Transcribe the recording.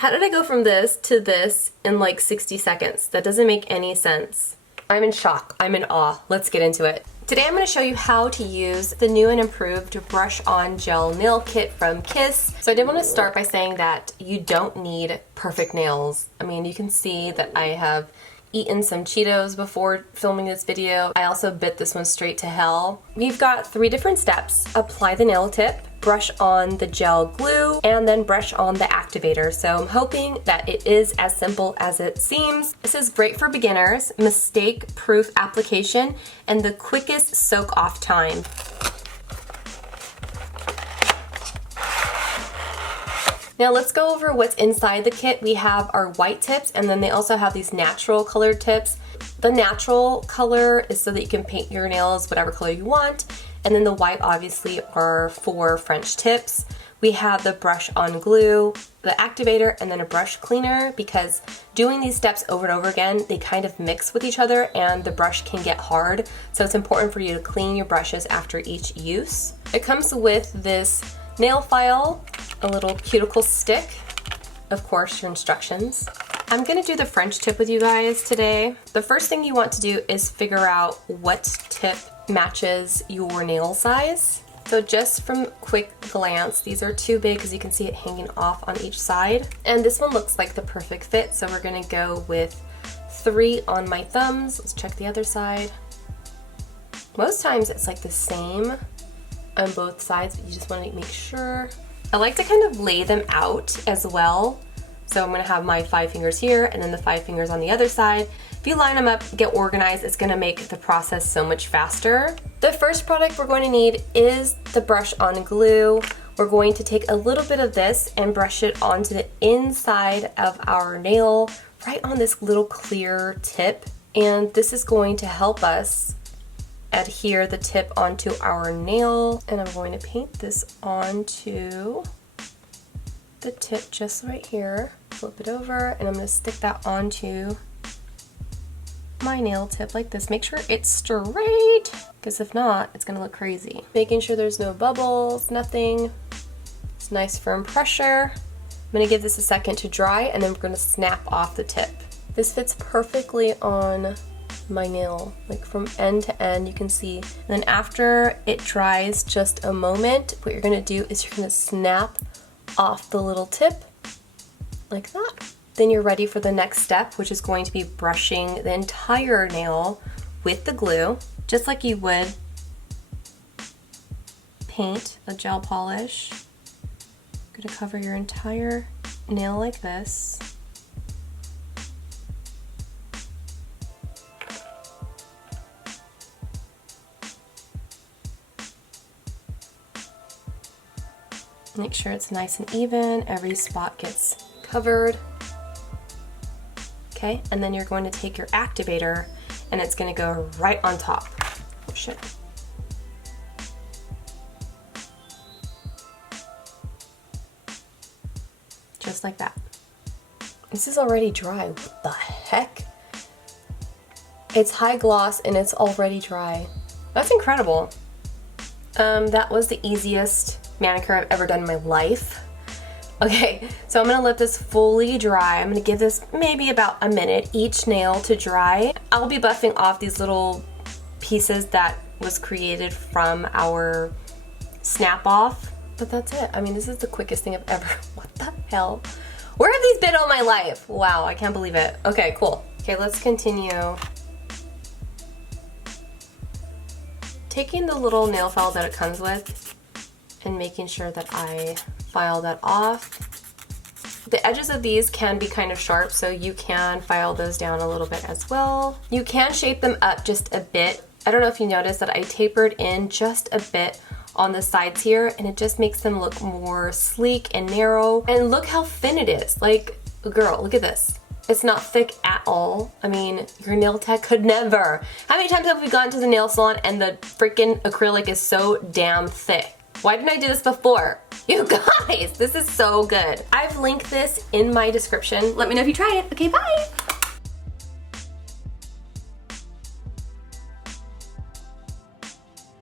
How did I go from this to this in like 60 seconds? That doesn't make any sense. I'm in shock. I'm in awe. Let's get into it. Today I'm going to show you how to use the new and improved Brush On Gel Nail Kit from Kiss. So I did want to start by saying that you don't need perfect nails. I mean, you can see that I have eaten some Cheetos before filming this video. I also bit this one straight to hell. We've got 3 different steps. Apply the nail tip, brush on the gel glue, and then brush on the activator. So I'm hoping that it is as simple as it seems. This is great for beginners, mistake-proof application, and the quickest soak-off time. Now let's go over what's inside the kit. We have our white tips, and then they also have these natural colored tips. The natural color is so that you can paint your nails whatever color you want, and then the white obviously are for French tips. We have the brush on glue, the activator, and then a brush cleaner, because doing these steps over and over again, they kind of mix with each other and the brush can get hard. So it's important for you to clean your brushes after each use. It comes with this nail file, a little cuticle stick, of course your instructions. I'm gonna do the French tip with you guys today. The first thing you want to do is figure out what tip matches your nail size. So just from quick glance, these are too big because you can see it hanging off on each side. And this one looks like the perfect fit, so we're gonna go with 3 on my thumbs. Let's check the other side. Most times it's like the same on both sides, but you just wanna make sure. I like to kind of lay them out as well. So I'm gonna have my 5 fingers here and then the 5 fingers on the other side. If you line them up, get organized, it's gonna make the process so much faster. The first product we're going to need is the brush on glue. We're going to take a little bit of this and brush it onto the inside of our nail, right on this little clear tip. And this is going to help us adhere the tip onto our nail. And I'm going to paint this onto the tip just right here. Flip it over, and I'm going to stick that onto my nail tip like this. Make sure it's straight, because if not, it's going to look crazy. Making sure there's no bubbles, nothing. It's nice firm pressure. I'm going to give this a second to dry, and then we're going to snap off the tip. This fits perfectly on my nail, like from end to end, you can see. And then after it dries just a moment, what you're going to do is you're going to snap off the little tip like that. Then you're ready for the next step, which is going to be brushing the entire nail with the glue, just like you would paint a gel polish. You're going to cover your entire nail like this. Make sure it's nice and even, every spot gets covered. Okay, and then you're going to take your activator and it's going to go right on top. Oh shit. Just like that. This is already dry. What the heck? It's high gloss and it's already dry. That's incredible. That was the easiest manicure I've ever done in my life. Okay, so I'm gonna let this fully dry. I'm gonna give this maybe about a minute each nail to dry. I'll be buffing off these little pieces that was created from our snap off, but that's it. I mean, this is the quickest thing I've ever, what the hell? Where have these been all my life? Wow, I can't believe it. Okay, cool. Okay, let's continue. Taking the little nail file that it comes with and making sure that I file that off. The edges of these can be kind of sharp, so you can file those down a little bit as well. You can shape them up just a bit. I don't know if you noticed that I tapered in just a bit on the sides here, and it just makes them look more sleek and narrow. And look how thin it is. Like, girl, look at this. It's not thick at all. I mean, your nail tech could never. How many times have we gone to the nail salon and the freaking acrylic is so damn thick? Why didn't I do this before? You guys, this is so good. I've linked this in my description. Let me know if you tried it. Okay, bye.